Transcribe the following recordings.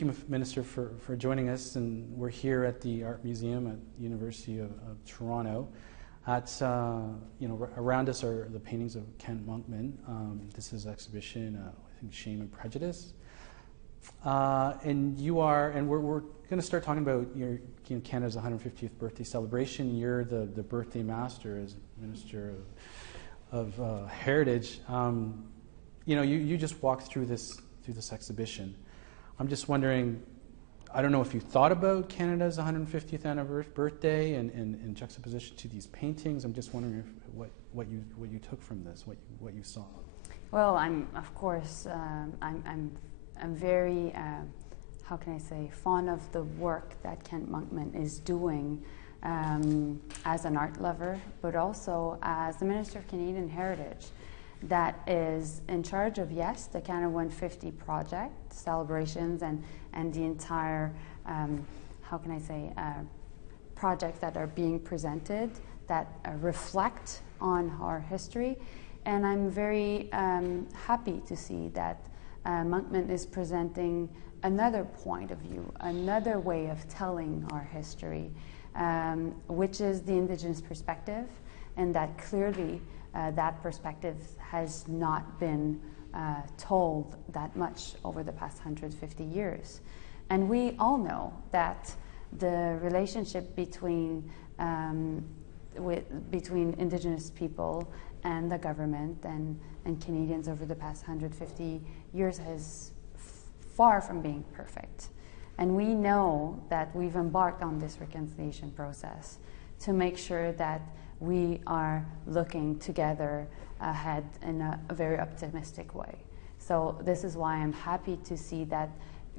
thank you, Minister, for joining us. And we're here at the Art Museum at the University of Toronto. Around us are the paintings of Kent Monkman. This is exhibition, I think, Shame and Prejudice. And we're going to start talking about Canada's 150th birthday celebration. You're the birthday master as Minister of Heritage. You just walked through this exhibition. I'm just wondering, I don't know if you thought about Canada's 150th birthday and in juxtaposition to these paintings. I'm just wondering what you took from this, what you saw. Well, I'm very how can I say, fond of the work that Kent Monkman is doing as an art lover, but also as the Minister of Canadian Heritage, that is in charge of, yes, the Canada 150 project, celebrations, and the entire, how can I say, projects that are being presented that reflect on our history. And I'm very happy to see that Monkman is presenting another point of view, another way of telling our history, which is the Indigenous perspective, and that clearly that perspective has not been told that much over the past 150 years. And we all know that the relationship between Indigenous people and the government and Canadians over the past 150 years is far from being perfect. And we know that we've embarked on this reconciliation process to make sure that we are looking together ahead in a very optimistic way. So this is why I'm happy to see that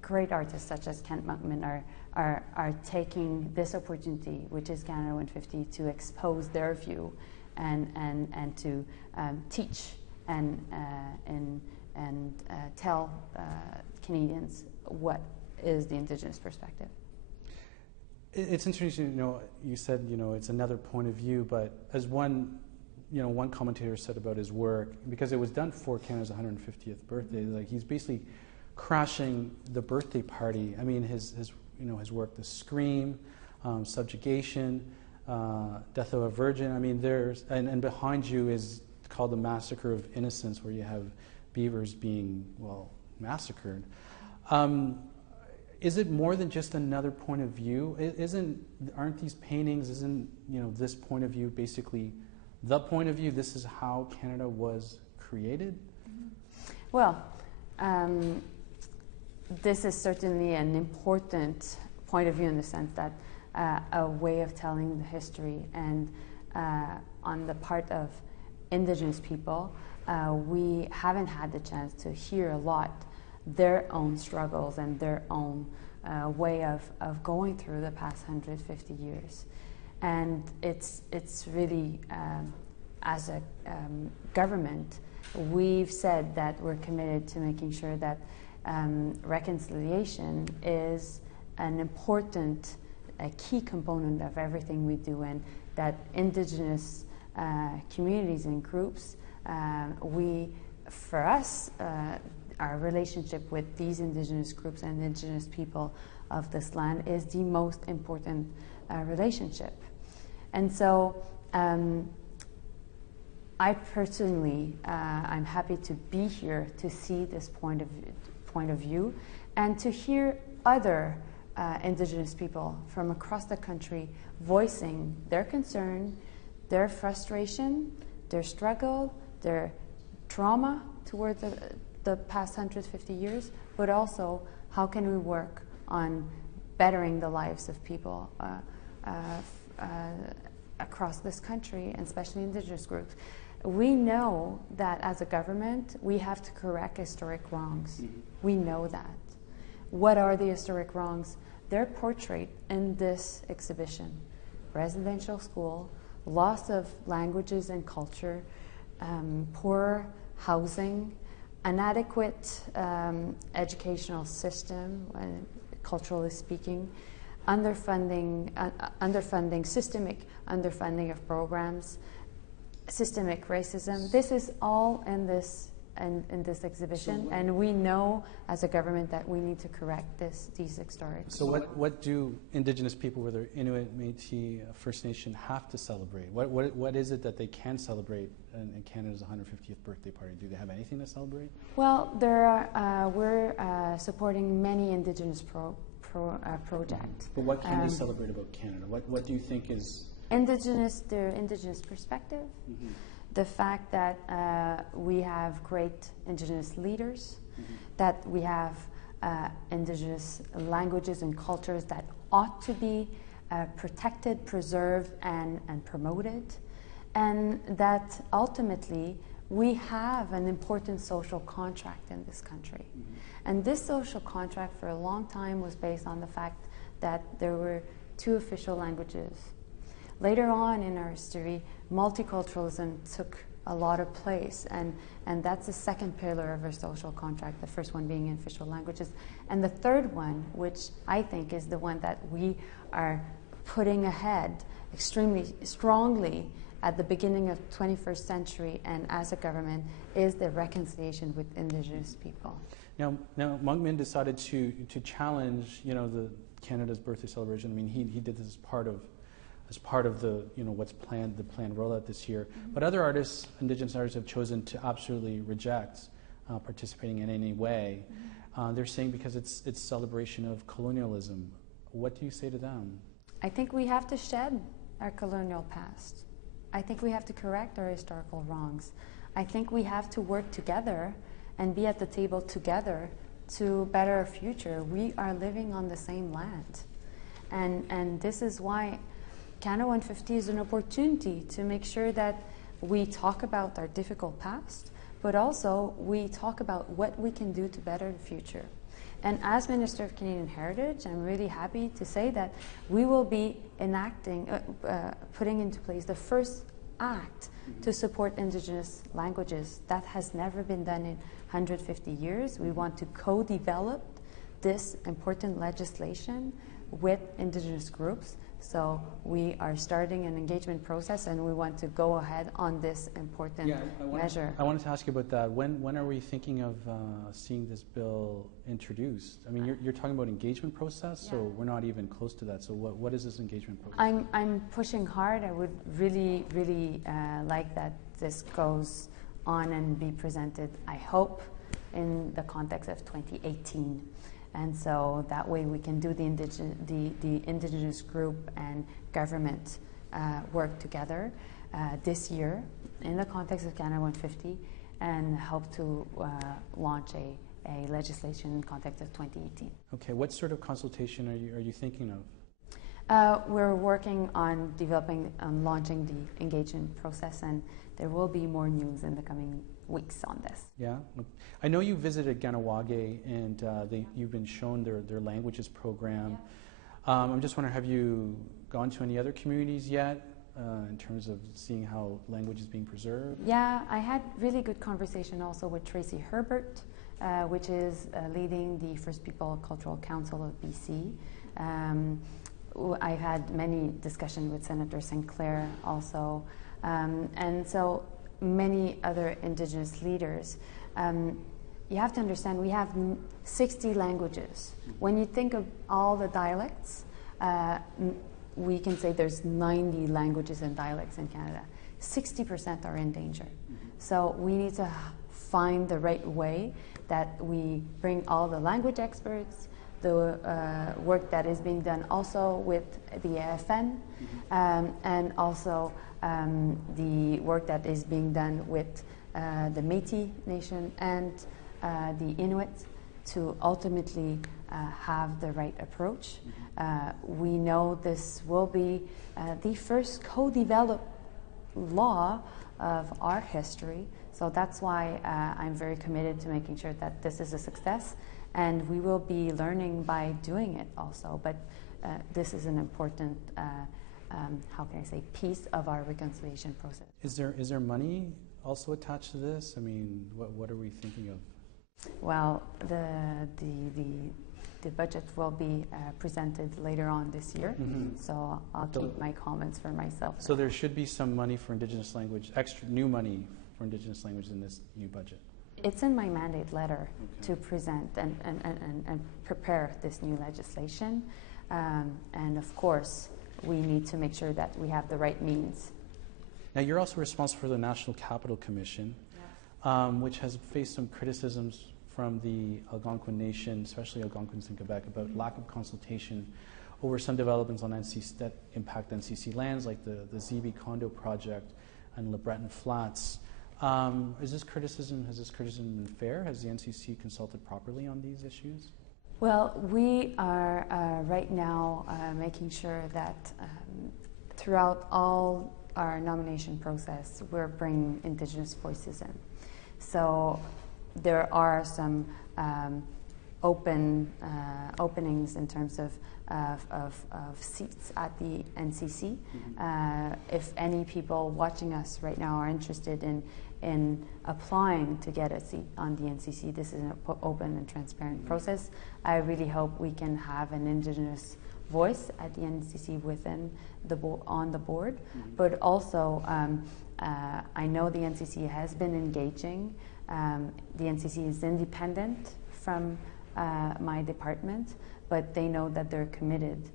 great artists such as Kent Monkman are taking this opportunity, which is Canada 150, to expose their view and to teach and tell Canadians what is the Indigenous perspective. It's interesting, you said, it's another point of view, but as one commentator said about his work, because it was done for Canada's 150th birthday, like he's basically crashing the birthday party. I mean, his work, The Scream, Subjugation, Death of a Virgin. I mean, and behind you is called The Massacre of Innocents, where you have beavers being, massacred. Is it more than just another point of view? Aren't these paintings, this point of view basically the point of view? This is how Canada was created? Well, this is certainly an important point of view in the sense that a way of telling the history, and on the part of Indigenous people, we haven't had the chance to hear a lot their own struggles and their own way of going through the past 150 years. And it's really, as a government, we've said that we're committed to making sure that reconciliation is an important, a key component of everything we do, and that Indigenous communities and groups, for us, our relationship with these Indigenous groups and Indigenous people of this land is the most important relationship. And so I personally, I'm happy to be here to see this point of view and to hear other Indigenous people from across the country voicing their concern, their frustration, their struggle, their trauma towards the past 150 years, but also how can we work on bettering the lives of people across this country, and especially Indigenous groups. We know that as a government, we have to correct historic wrongs. We know that. What are the historic wrongs? They're portrayed in this exhibition. Residential school, loss of languages and culture, poor housing, inadequate educational system, culturally speaking, underfunding, systemic underfunding of programs, systemic racism. This is all in this in this exhibition, and we know as a government that we need to correct these historic. So what do Indigenous people, whether Inuit, Métis, First Nation, have to celebrate? What is it that they can celebrate in Canada's 150th birthday party? Do they have anything to celebrate? Well, we're supporting many Indigenous projects. But what can they celebrate about Canada? What do you think is their Indigenous perspective? Mm-hmm. The fact that we have great Indigenous leaders, that we have Indigenous languages and cultures that ought to be protected, preserved, and promoted, and that ultimately we have an important social contract in this country. And this social contract for a long time was based on the fact that there were 2 official languages. Later on in our history, multiculturalism took a lot of place, and that's the second pillar of our social contract, the first one being official languages. And the third one, which I think is the one that we are putting ahead extremely strongly at the beginning of 21st century and as a government, is the reconciliation with Indigenous people. Now Monkman decided to challenge, the Canada's birthday celebration. I mean, he did this as part of the, what's planned, the planned rollout this year. But other artists, Indigenous artists, have chosen to absolutely reject participating in any way. They're saying because it's celebration of colonialism. What do you say to them? I think we have to shed our colonial past. I think we have to correct our historical wrongs. I think we have to work together and be at the table together to better our future. We are living on the same land. And this is why Canada 150 is an opportunity to make sure that we talk about our difficult past, but also we talk about what we can do to better the future. And as Minister of Canadian Heritage, I'm really happy to say that we will be putting into place the first act to support Indigenous languages. That has never been done in 150 years. We want to co-develop this important legislation with Indigenous groups. So we are starting an engagement process, and we want to go ahead on this important measure. I wanted to ask you about that. When are we thinking of seeing this bill introduced? I mean, you're talking about engagement process, so we're not even close to that. So what is this engagement process? I'm pushing hard. I would really, really like that this goes on and be presented, I hope, in the context of 2018. And so that way we can do the Indigenous group and government work together this year in the context of Canada 150 and help to launch a legislation in the context of 2018. Okay, what sort of consultation are you thinking of? We're working on developing and launching the engagement process, and there will be more news in the coming weeks on this. Yeah, I know you visited Ganawage, and you've been shown their languages program. Yeah. I'm just wondering, have you gone to any other communities yet in terms of seeing how language is being preserved? Yeah, I had really good conversation also with Tracy Herbert, which is leading the First People Cultural Council of BC. I've had many discussions with Senator Sinclair also, and so many other Indigenous leaders. You have to understand, we have 60 languages. When you think of all the dialects, we can say there's 90 languages and dialects in Canada. 60% are in danger. So we need to find the right way that we bring all the language experts, the work that is being done also with the AFN, and also the work that is being done with the Métis Nation and the Inuit to ultimately have the right approach. We know this will be the first co-developed law of our history, so that's why I'm very committed to making sure that this is a success, and we will be learning by doing it also. But this is an important, how can I say, piece of our reconciliation process. Is there money also attached to this? I mean, what are we thinking of? Well, the budget will be presented later on this year, so I'll keep my comments for myself. So there should be some money for Indigenous language, extra new money for Indigenous language in this new budget? It's in my mandate letter to present and prepare this new legislation. And of course, we need to make sure that we have the right means. Now, you're also responsible for the National Capital Commission, which has faced some criticisms from the Algonquin Nation, especially Algonquins in Quebec, about lack of consultation over some developments on NCC that impact NCC lands, like the ZB condo project and Le Breton Flats. Has this criticism been fair? Has the NCC consulted properly on these issues? Well, we are right now making sure that throughout all our nomination process, we're bringing Indigenous voices in. So there are some openings in terms of seats at the NCC. If any people watching us right now are interested in applying to get a seat on the NCC, this is an open and transparent process. I really hope we can have an Indigenous voice at the NCC within on the board, but also I know the NCC has been engaging. The NCC is independent from my department, but they know that they're committed.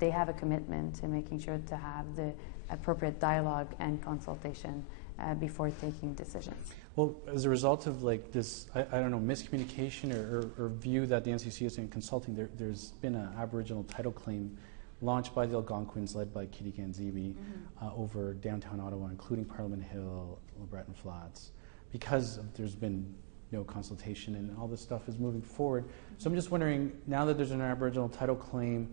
They have a commitment to making sure to have the appropriate dialogue and consultation before taking decisions. Well, as a result of like this, I don't know, miscommunication or view that the NCC isn't consulting, there's been an Aboriginal title claim launched by the Algonquins, led by Kitty Ganzibi, over downtown Ottawa, including Parliament Hill, Le Breton Flats, because there's been no consultation and all this stuff is moving forward. So I'm just wondering, now that there's an Aboriginal title claim,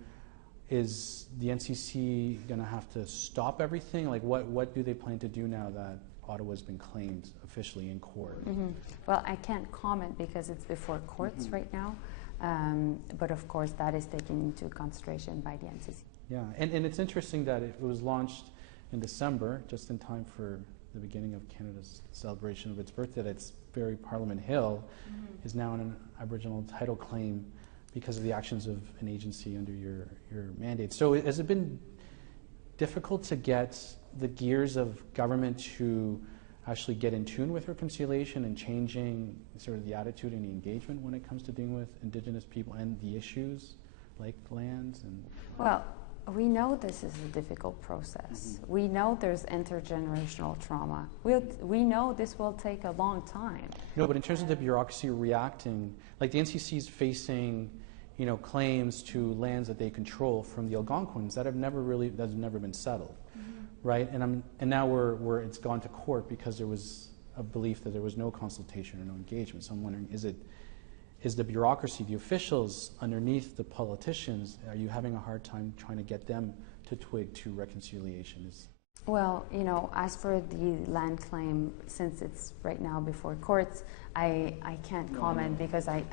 is the NCC going to have to stop everything? Like, what do they plan to do now that Ottawa's been claimed officially in court? Well, I can't comment because it's before courts right now. But of course, that is taken into consideration by the NCC. Yeah, and it's interesting that it was launched in December, just in time for the beginning of Canada's celebration of its birthday. Its very Parliament Hill is now in an Aboriginal title claim because of the actions of an agency under your mandate. So has it been difficult to get the gears of government to actually get in tune with reconciliation and changing sort of the attitude and the engagement when it comes to dealing with Indigenous people and the issues like lands? And well, we know this is a difficult process. We know there's intergenerational trauma. We know this will take a long time. No, but in terms of the bureaucracy reacting, like the NCC is facing, claims to lands that they control from the Algonquins that have never been settled, right? And now it's gone to court because there was a belief that there was no consultation or no engagement. So I'm wondering, is the bureaucracy, the officials underneath the politicians, are you having a hard time trying to get them to twig to reconciliation? Well, as for the land claim, since it's right now before courts, I can't comment because I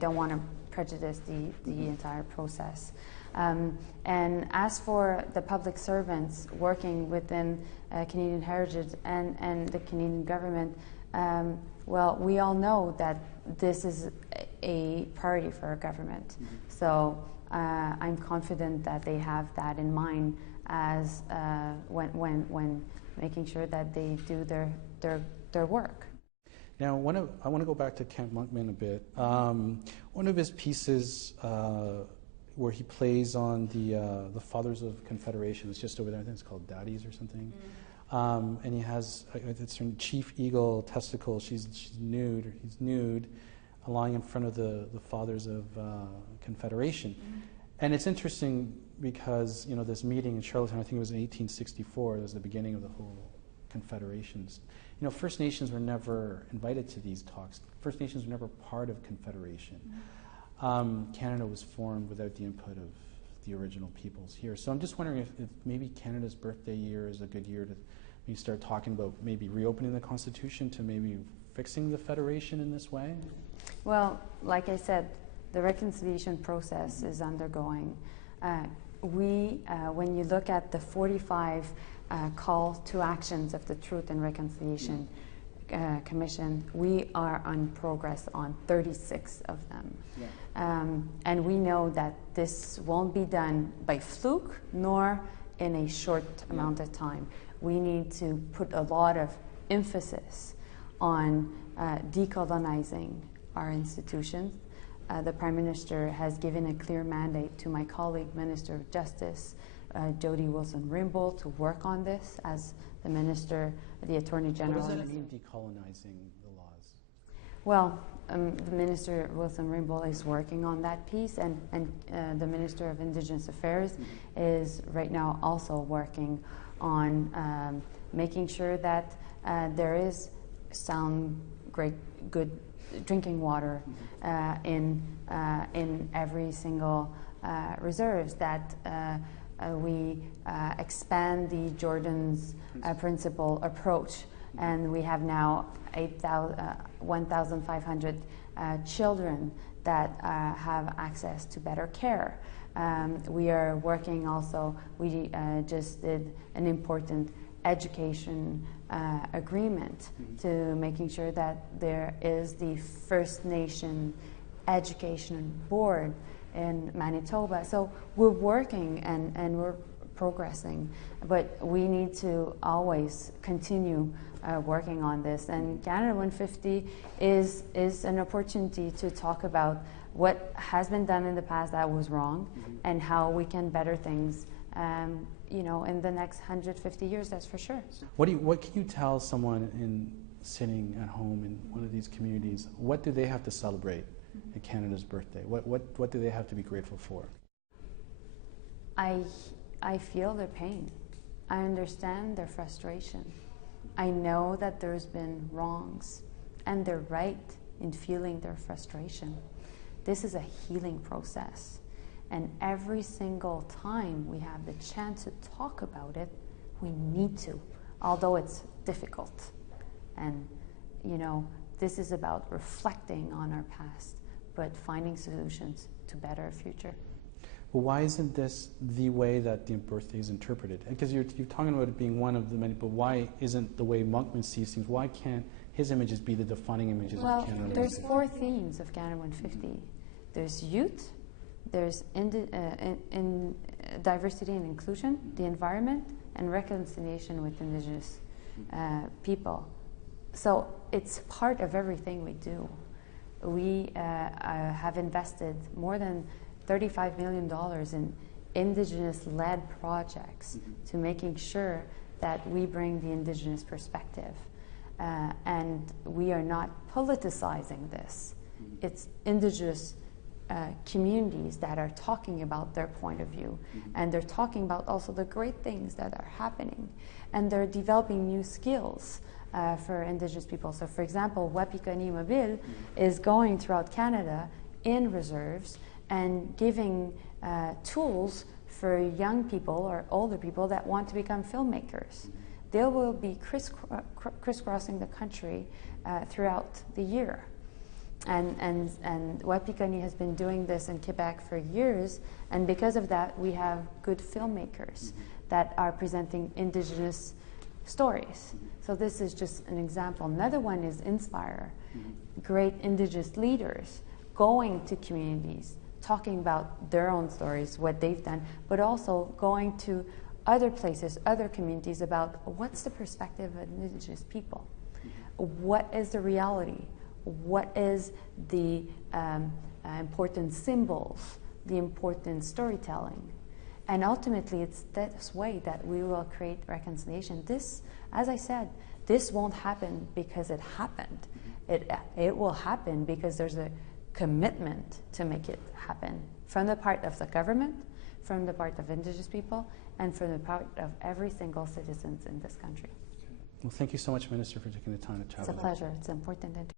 don't want to prejudice the entire process. And as for the public servants working within Canadian Heritage and the Canadian government, well, we all know that this is a priority for our government. So I'm confident that they have that in mind as when making sure that they do their work. Now, I want to go back to Kent Monkman a bit. One of his pieces where he plays on the Fathers of Confederation, it's just over there, I think it's called Daddies or something. And he has it's from Chief Eagle Testicle. She's nude, or he's nude, lying in front of the Fathers of Confederation. And it's interesting because this meeting in Charlottetown, I think it was in 1864. It was the beginning of the whole confederations. First Nations were never invited to these talks. First Nations were never part of Confederation. Canada was formed without the input of the original peoples here. So I'm just wondering if maybe Canada's birthday year is a good year to maybe start talking about maybe reopening the Constitution to maybe fixing the Federation in this way? Well, like I said, the reconciliation process is undergoing. When you look at the 45 call to actions of the Truth and Reconciliation Commission, we are on progress on 36 of them. And we know that this won't be done by fluke nor in a short amount of time. We need to put a lot of emphasis on decolonizing our institutions. The Prime Minister has given a clear mandate to my colleague, Minister of Justice, Jody Wilson-Raybould, to work on this as the Minister, the Attorney General. What does that mean, decolonizing the laws? Well, the Minister Wilson-Raybould is working on that piece, and the Minister of Indigenous Affairs is right now also working on making sure that there is sound, great, good drinking water in every single reserves, that we expand the Jordan's principle approach, and we have now 1,500 children that have access to better care. We are working also, we just did an important education agreement to making sure that there is the First Nation Education Board in Manitoba. So we're working and we're progressing, but we need to always continue working on this. And Canada 150 is an opportunity to talk about what has been done in the past that was wrong, and how we can better things in the next 150 years, that's for sure. What can you tell someone sitting at home in one of these communities? What do they have to celebrate at Canada's birthday? What do they have to be grateful for? I feel their pain. I understand their frustration. I know that there's been wrongs, and they're right in feeling their frustration. This is a healing process. And every single time we have the chance to talk about it, we need to, although it's difficult. And, this is about reflecting on our past, but finding solutions to better our future. Well, why isn't this the way that the birthday is interpreted? Because you're talking about it being one of the many, but why isn't the way Monkman sees things, why can't his images be the defining images of Canada? Well, there's 4 themes of Canada 150. There's youth, there's in diversity and inclusion, the environment, and reconciliation with Indigenous people. So it's part of everything we do. We have invested more than $35 million in Indigenous-led projects to making sure that we bring the Indigenous perspective. And we are not politicizing this. It's Indigenous communities that are talking about their point of view, and they're talking about also the great things that are happening, and they're developing new skills for Indigenous people. So, for example, Wapikani Mobile is going throughout Canada in reserves and giving tools for young people or older people that want to become filmmakers. They will be crisscrossing the country throughout the year. And Wapikani has been doing this in Quebec for years, and because of that, we have good filmmakers that are presenting Indigenous stories. So this is just an example. Another one is Inspire, great Indigenous leaders going to communities, talking about their own stories, what they've done, but also going to other places, other communities, about what's the perspective of Indigenous people, what is the reality, what is the important symbols, the important storytelling. And ultimately, it's this way that we will create reconciliation. This, as I said, this won't happen because it happened. It will happen because there's a commitment to make it happen from the part of the government, from the part of Indigenous people, and from the part of every single citizen in this country. Well, thank you so much, Minister, for taking the time to chat with us. It's a pleasure. It's important.